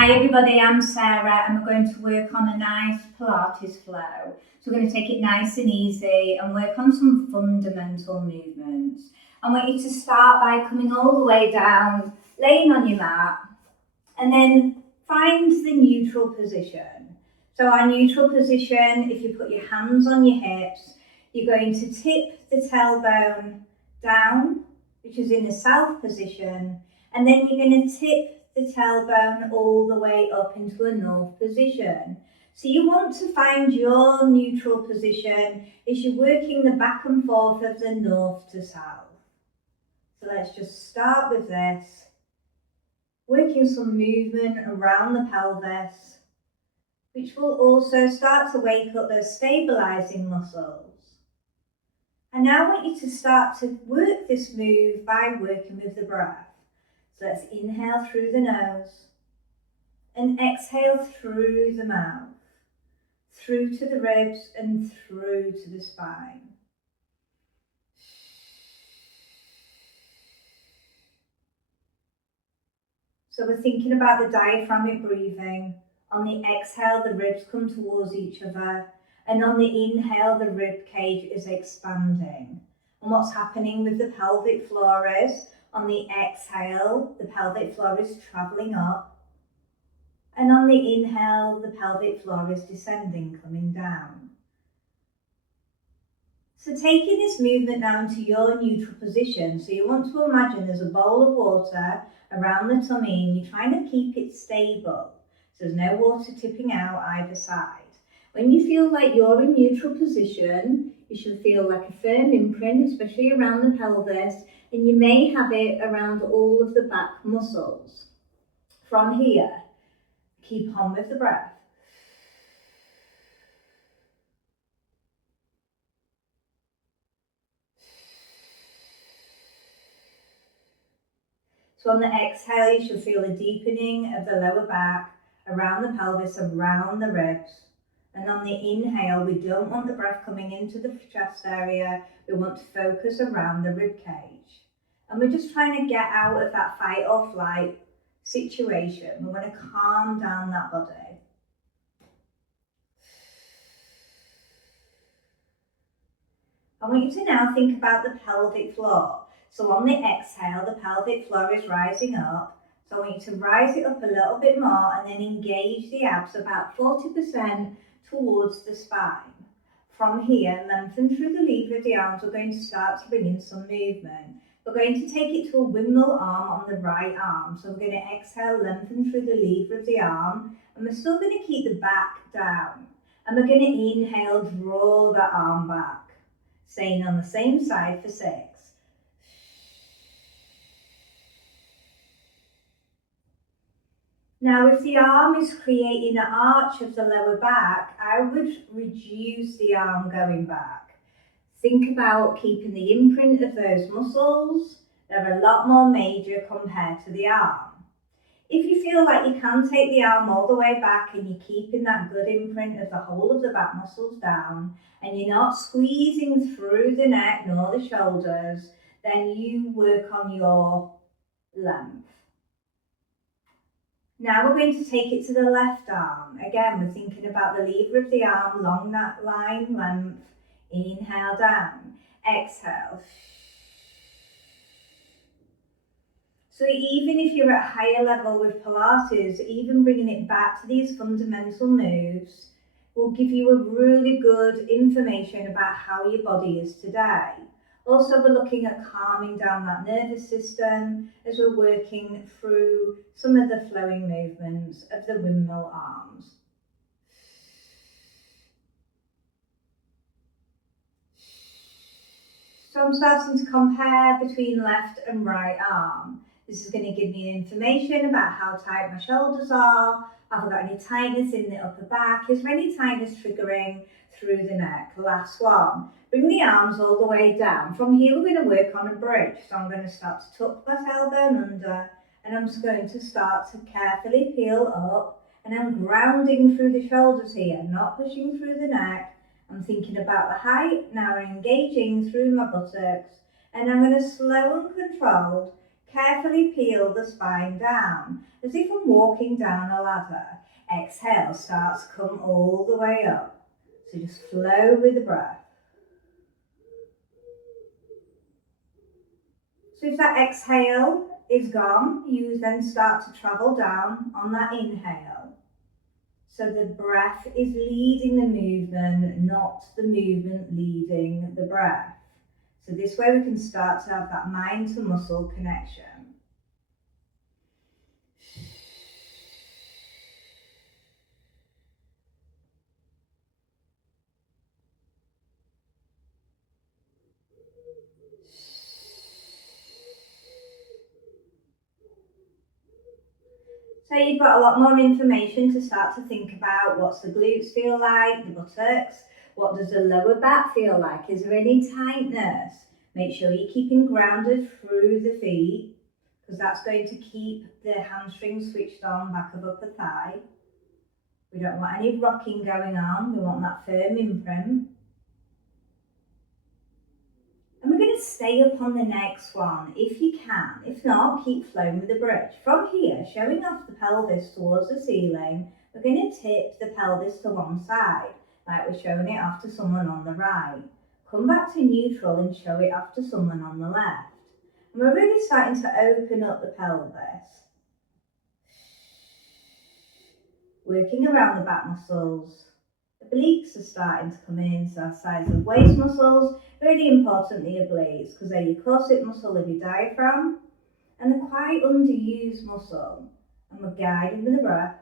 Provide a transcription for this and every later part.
Hi everybody, I'm Sarah and we're going to work on a nice Pilates flow. So we're going to take it nice and easy and work on some fundamental movements. I want you to start by coming all the way down, laying on your mat, and then find the neutral position. So our neutral position, if you put your hands on your hips, you're going to tip the tailbone down, which is in a south position, and then you're going to tip the tailbone all the way up into a north position. So you want to find your neutral position as you're working the back and forth of the north to south. So let's just start with this. Working some movement around the pelvis, which will also start to wake up those stabilizing muscles. And now I want you to start to work this move by working with the breath. So let's inhale through the nose and exhale through the mouth, through to the ribs and through to the spine. So we're thinking about the diaphragmatic breathing. On the exhale, the ribs come towards each other, and on the inhale, the rib cage is expanding. And what's happening with the pelvic floor is, on the exhale, the pelvic floor is travelling up, and on the inhale, the pelvic floor is descending, coming down. So taking this movement now into your neutral position, so you want to imagine there's a bowl of water around the tummy and you're trying to keep it stable. So there's no water tipping out either side. When you feel like you're in neutral position, you should feel like a firm imprint, especially around the pelvis, and you may have it around all of the back muscles. From here, keep on with the breath. So on the exhale, you should feel a deepening of the lower back, around the pelvis, around the ribs. And on the inhale, we don't want the breath coming into the chest area. We want to focus around the rib cage. And we're just trying to get out of that fight or flight situation. We want to calm down that body. I want you to now think about the pelvic floor. So on the exhale, the pelvic floor is rising up. So I want you to rise it up a little bit more and then engage the abs about 40% towards the spine. From here, lengthen through the lever of the arms. We're going to start to bring in some movement. We're going to take it to a windmill arm on the right arm. So we're going to exhale, lengthen through the lever of the arm, and we're still going to keep the back down. And we're going to inhale, draw the arm back. Staying on the same side for 6. Now, if the arm is creating an arch of the lower back, I would reduce the arm going back. Think about keeping the imprint of those muscles. They're a lot more major compared to the arm. If you feel like you can take the arm all the way back and you're keeping that good imprint of the whole of the back muscles down, and you're not squeezing through the neck nor the shoulders, then you work on your length. Now we're going to take it to the left arm. Again, we're thinking about the lever of the arm, long that line length. Inhale down, exhale. So even if you're at higher level with Pilates, even bringing it back to these fundamental moves will give you a really good information about how your body is today. Also, we're looking at calming down that nervous system as we're working through some of the flowing movements of the windmill arms. So I'm starting to compare between left and right arm. This is going to give me information about how tight my shoulders are. Have I got any tightness in the upper back? Is there any tightness triggering through the neck? Last one. Bring the arms all the way down. From here, we're going to work on a bridge. So I'm going to start to tuck my tailbone under, and I'm just going to start to carefully peel up, and I'm grounding through the shoulders here, not pushing through the neck. I'm thinking about the height. Now I'm engaging through my buttocks, and I'm going to slow and controlled Carefully peel the spine down, as if I'm walking down a ladder. Exhale, start to come all the way up. So just flow with the breath. So if that exhale is gone, you then start to travel down on that inhale. So the breath is leading the movement, not the movement leading the breath. So this way we can start to have that mind to muscle connection. So you've got a lot more information to start to think about. What's the glutes feel like, the buttocks? What does the lower back feel like? Is there any tightness? Make sure you're keeping grounded through the feet, because that's going to keep the hamstrings switched on, back of upper thigh. We don't want any rocking going on. We want that firm imprint. And we're going to stay up on the next one if you can. If not, keep flowing with the bridge. From here, showing off the pelvis towards the ceiling, we're going to tip the pelvis to one side, like we're showing it off to someone on the right. Come back to neutral and show it off to someone on the left. And we're really starting to open up the pelvis. Working around the back muscles. The obliques are starting to come in, so size of waist muscles. Really important, the obliques, because they're your corset muscle of your diaphragm, and they're quite underused muscle. And we're guiding with the breath.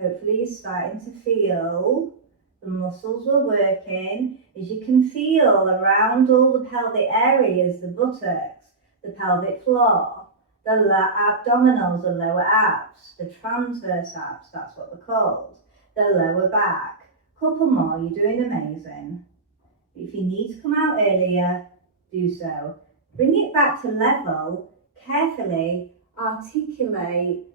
Hopefully you're starting to feel the muscles are working, as you can feel around all the pelvic areas, the buttocks, the pelvic floor, the abdominals, the lower abs, the transverse abs, that's what they're called, the lower back. Couple more, you're doing amazing. If you need to come out earlier, do so. Bring it back to level, carefully articulate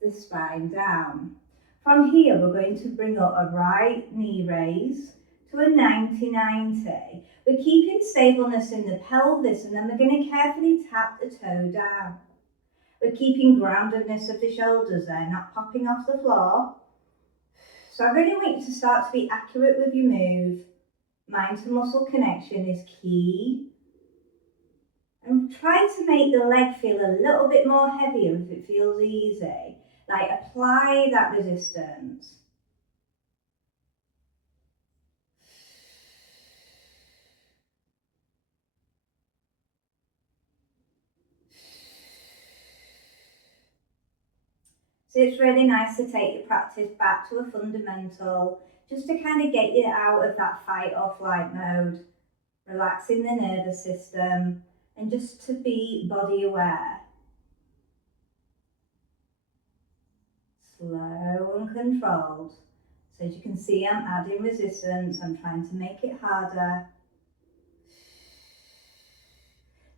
the spine down. From here, we're going to bring up a right knee raise to a 90-90. We're keeping stableness in the pelvis, and then we're going to carefully tap the toe down. We're keeping groundedness of the shoulders there, not popping off the floor. So I really want you to start to be accurate with your move. Mind to muscle connection is key. And try to make the leg feel a little bit more heavier if it feels easy. Like, apply that resistance. So it's really nice to take your practice back to a fundamental, just to kind of get you out of that fight or flight mode, relaxing the nervous system, and just to be body aware. Slow and controlled. So as you can see, I'm adding resistance. I'm trying to make it harder.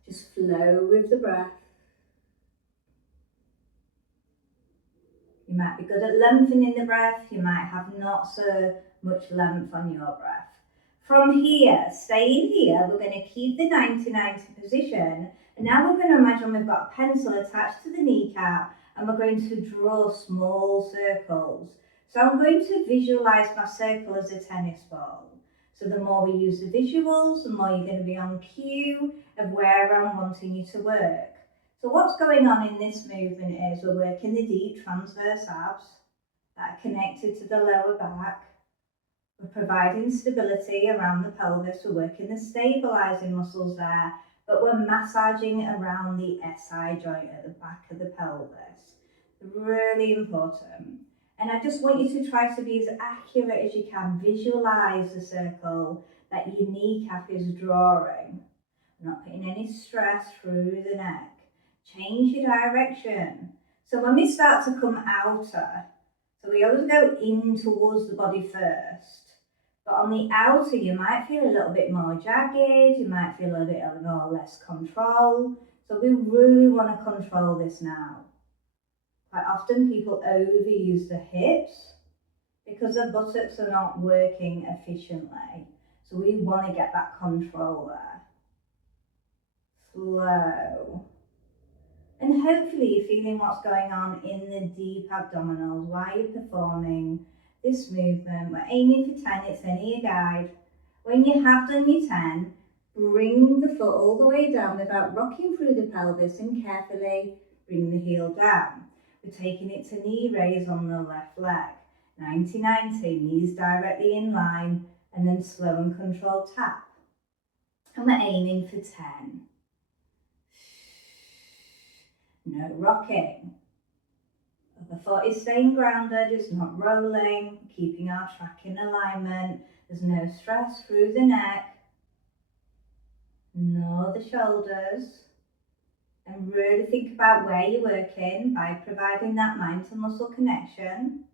Just flow with the breath. You might be good at lengthening the breath. You might have not so much length on your breath. From here, staying here, we're going to keep the 90-90 position. And now we're going to imagine we've got a pencil attached to the kneecap, and we're going to draw small circles. So I'm going to visualize my circle as a tennis ball. So the more we use the visuals, the more you're going to be on cue of where I'm wanting you to work. So what's going on in this movement is we're working the deep transverse abs that are connected to the lower back. We're providing stability around the pelvis. We're working the stabilizing muscles there, but we're massaging around the SI joint at the back of the pelvis. Really important. And I just want you to try to be as accurate as you can. Visualize the circle that your kneecap is drawing. Not putting any stress through the neck. Change your direction. So when we start to come outer, so we always go in towards the body first. But on the outer, you might feel a little bit more jagged. You might feel a bit more less control. So we really want to control this now. Quite often people overuse the hips because the buttocks are not working efficiently. So we want to get that control there. Slow. And hopefully you're feeling what's going on in the deep abdominals while you're performing this movement. We're aiming for 10, it's only a guide. When you have done your 10, bring the foot all the way down without rocking through the pelvis and carefully bring the heel down. We're taking it to knee raise on the left leg. 90-90, knees directly in line, and then slow and controlled tap. And we're aiming for 10. No rocking. The foot is staying grounded, it's not rolling, keeping our track in alignment. There's no stress through the neck, nor the shoulders. And really think about where you're working by providing that mind to muscle connection.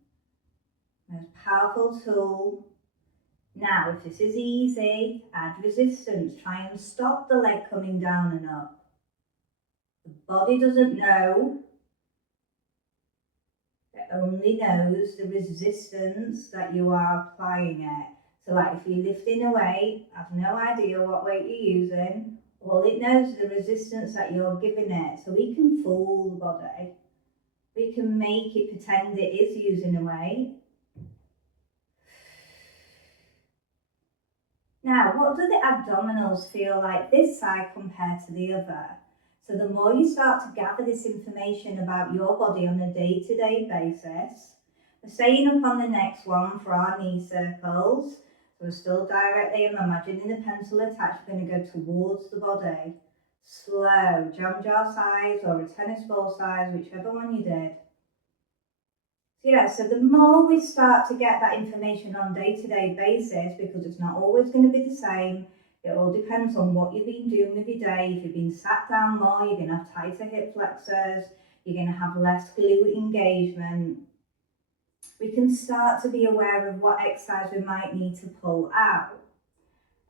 Most powerful tool. Now, if this is easy, add resistance. Try and stop the leg coming down and up. The body doesn't know. It only knows the resistance that you are applying it. So like if you're lifting a weight, have no idea what weight you're using. All it knows is the resistance that you're giving it. So we can fool the body. We can make it pretend it is using a weight. Now, what do the abdominals feel like this side compared to the other? So the more you start to gather this information about your body on a day-to-day basis, we're staying up on the next one for our knee circles. So we're still directly, I'm imagining the pencil attached, we're going to go towards the body. Slow, jam jar size or a tennis ball size, whichever one you did. So the more we start to get that information on a day-to-day basis, because it's not always going to be the same, it all depends on what you've been doing with your day. If you've been sat down more, you're going to have tighter hip flexors, you're going to have less glute engagement. We can start to be aware of what exercise we might need to pull out.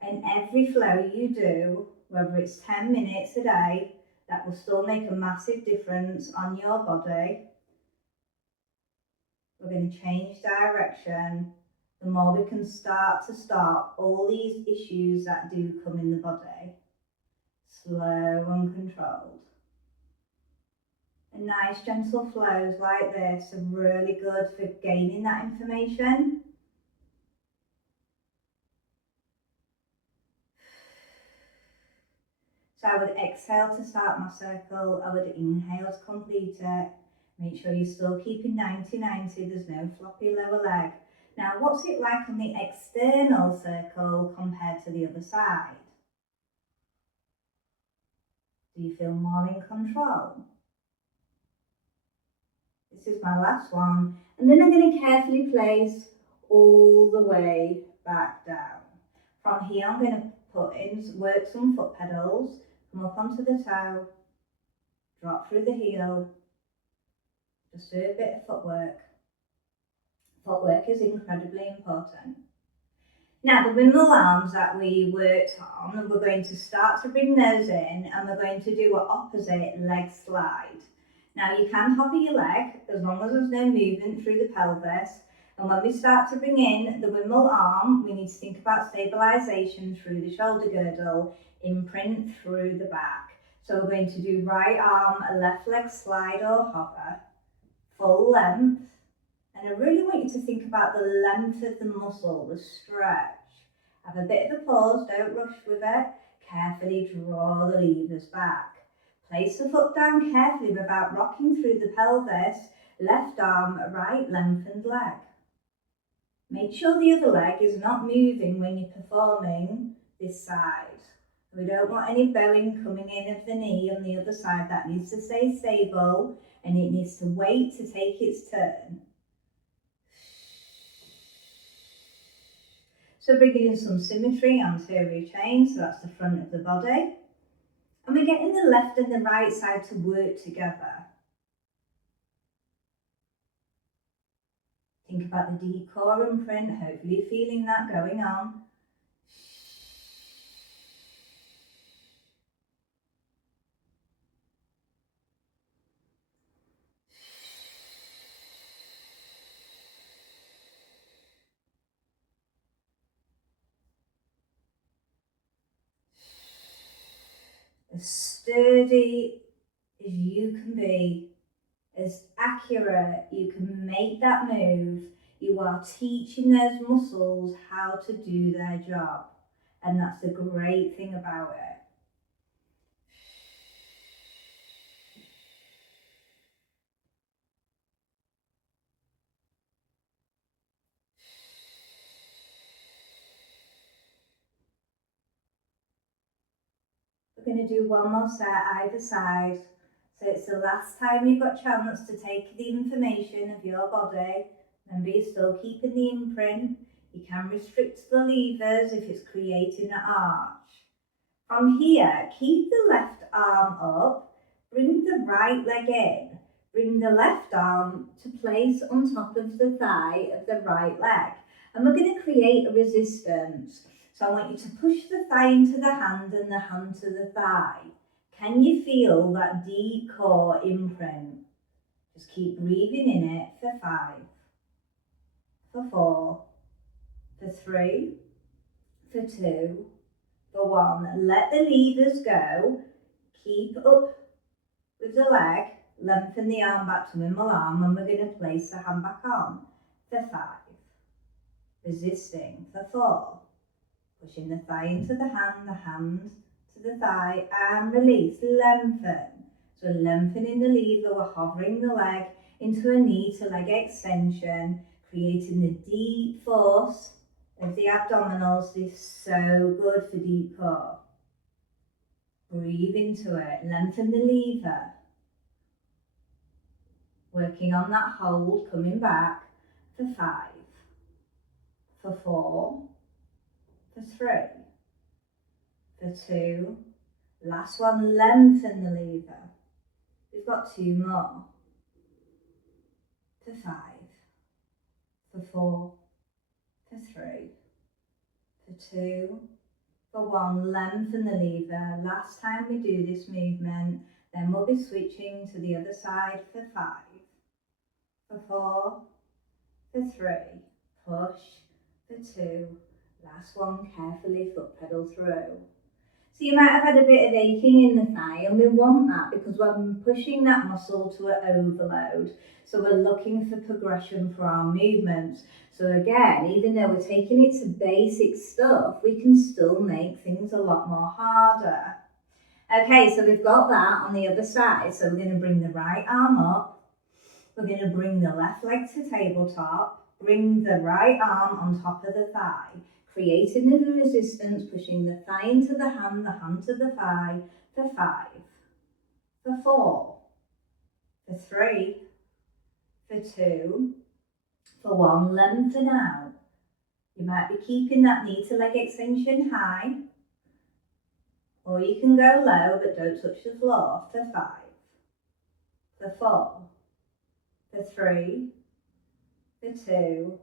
And every flow you do, whether it's 10 minutes a day, that will still make a massive difference on your body. We're going to change direction. The more we can start to stop all these issues that do come in the body. Slow and controlled. And nice gentle flows like this are really good for gaining that information. So I would exhale to start my circle, I would inhale to complete it. Make sure you're still keeping 90-90, there's no floppy lower leg. Now, what's it like on the external circle compared to the other side? Do you feel more in control? This is my last one. And then I'm going to carefully place all the way back down. From here, I'm going to work some foot pedals, come up onto the toe, drop through the heel, just do a bit of footwork. Footwork is incredibly important. Now, the windmill arms that we worked on, we're going to start to bring those in and we're going to do an opposite leg slide. Now, you can hover your leg as long as there's no movement through the pelvis. And when we start to bring in the windmill arm, we need to think about stabilisation through the shoulder girdle, imprint through the back. So we're going to do right arm, left leg slide or hover, full length. And I really want you to think about the length of the muscle, the stretch. Have a bit of a pause, don't rush with it. Carefully draw the levers back. Place the foot down carefully without rocking through the pelvis. Left arm, right lengthened leg. Make sure the other leg is not moving when you're performing this side. We don't want any bowing coming in of the knee on the other side. That needs to stay stable and it needs to wait to take its turn. So bringing in some symmetry, anterior chain, so that's the front of the body. And we're getting the left and the right side to work together. Think about the deep core imprint, hopefully you're feeling that going on. as sturdy as you can be, as accurate you can make that move. You are teaching those muscles how to do their job. And that's the great thing about it. We're going to do one more set either side. So it's the last time you've got a chance to take the information of your body. Remember, you're still keeping the imprint. You can restrict the levers if it's creating an arch. From here, keep the left arm up, bring the right leg in, bring the left arm to place on top of the thigh of the right leg. And we're going to create a resistance. So I want you to push the thigh into the hand and the hand to the thigh. Can you feel that deep core imprint? Just keep breathing in it for 5, for 4, for 3, for 2, for 1. Let the levers go. Keep up with the leg. Lengthen the arm back to windmill arm, and we're going to place the hand back on for 5. Resisting for 4. Pushing the thigh into the hand to the thigh, and release. Lengthen. So lengthening the lever, we're hovering the leg into a knee to leg extension, creating the deep force of the abdominals. This is so good for deep core. Breathe into it. Lengthen the lever. Working on that hold, coming back for 5, for 4, for 3, for 2. Last one, lengthen the lever. We've got 2 more. For 5, for 4, for 3, for 2, for 1. Lengthen the lever. Last time we do this movement, then we'll be switching to the other side for 5, for 4, for 3, push, for 2. Last one, carefully foot pedal through. So you might have had a bit of aching in the thigh, and we want that because we're pushing that muscle to an overload. So we're looking for progression for our movements. So again, even though we're taking it to basic stuff, we can still make things a lot more harder. Okay, so we've got that on the other side. So we're going to bring the right arm up. We're going to bring the left leg to tabletop. Bring the right arm on top of the thigh. Creating the resistance, pushing the thigh into the hand to the thigh, for 5, for 4, for 3, for 2, for 1, lengthen out. You might be keeping that knee to leg extension high, or you can go low but don't touch the floor, for 5, for 4, for 3, for 2,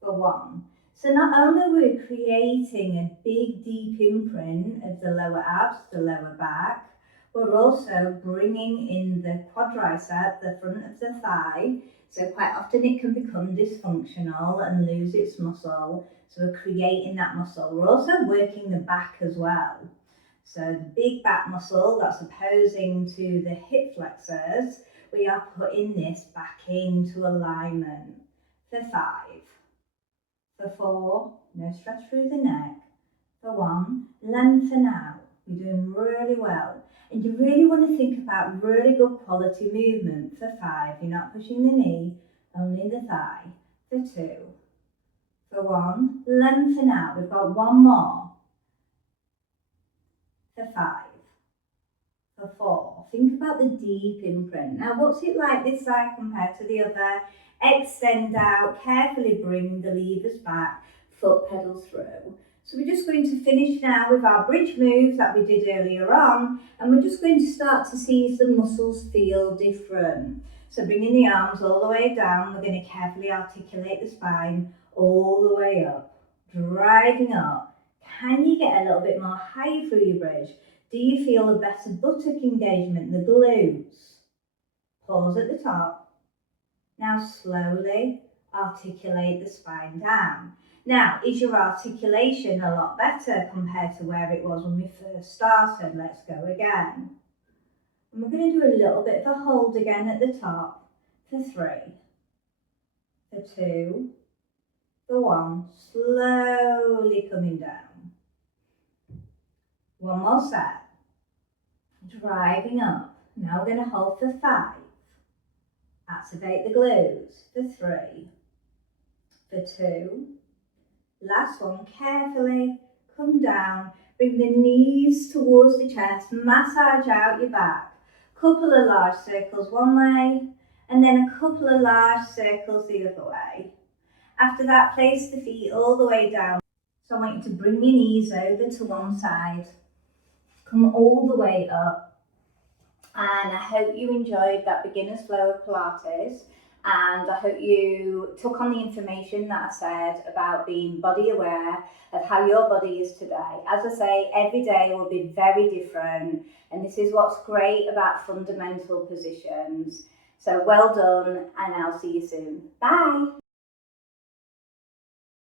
for 1. So not only are we creating a big deep imprint of the lower abs, the lower back, we're also bringing in the quadricep, the front of the thigh. So quite often it can become dysfunctional and lose its muscle. So we're creating that muscle. We're also working the back as well. So the big back muscle that's opposing to the hip flexors, we are putting this back into alignment for 5. For 4, no stretch through the neck. For 1, lengthen out. You're doing really well. And you really want to think about really good quality movement. For 5, you're not pushing the knee, only the thigh. For 2, for 1, lengthen out. We've got 1 more. For 5, for 4. Think about the deep imprint. Now, what's it like this side compared to the other? Extend out, carefully bring the levers back, foot pedal through. So we're just going to finish now with our bridge moves that we did earlier on, and we're just going to start to see if the muscles feel different. So bringing the arms all the way down, we're going to carefully articulate the spine all the way up, driving up. Can you get a little bit more high through your bridge? Do you feel a better buttock engagement, the glutes? Pause at the top. Now slowly articulate the spine down. Now, is your articulation a lot better compared to where it was when we first started? Let's go again. And we're going to do a little bit of a hold again at the top for 3, for 2, for 1, slowly coming down. One more set. Driving up. Now we're going to hold for 5. Activate the glutes for 3, for 2. Last one, carefully come down. Bring the knees towards the chest. Massage out your back. Couple of large circles one way, and then a couple of large circles the other way. After that, place the feet all the way down. So I want you to bring your knees over to one side. Come all the way up. And I hope you enjoyed that beginner's flow of Pilates. And I hope you took on the information that I said about being body aware of how your body is today. As I say, every day will be very different. And this is what's great about fundamental positions. So well done, and I'll see you soon. Bye.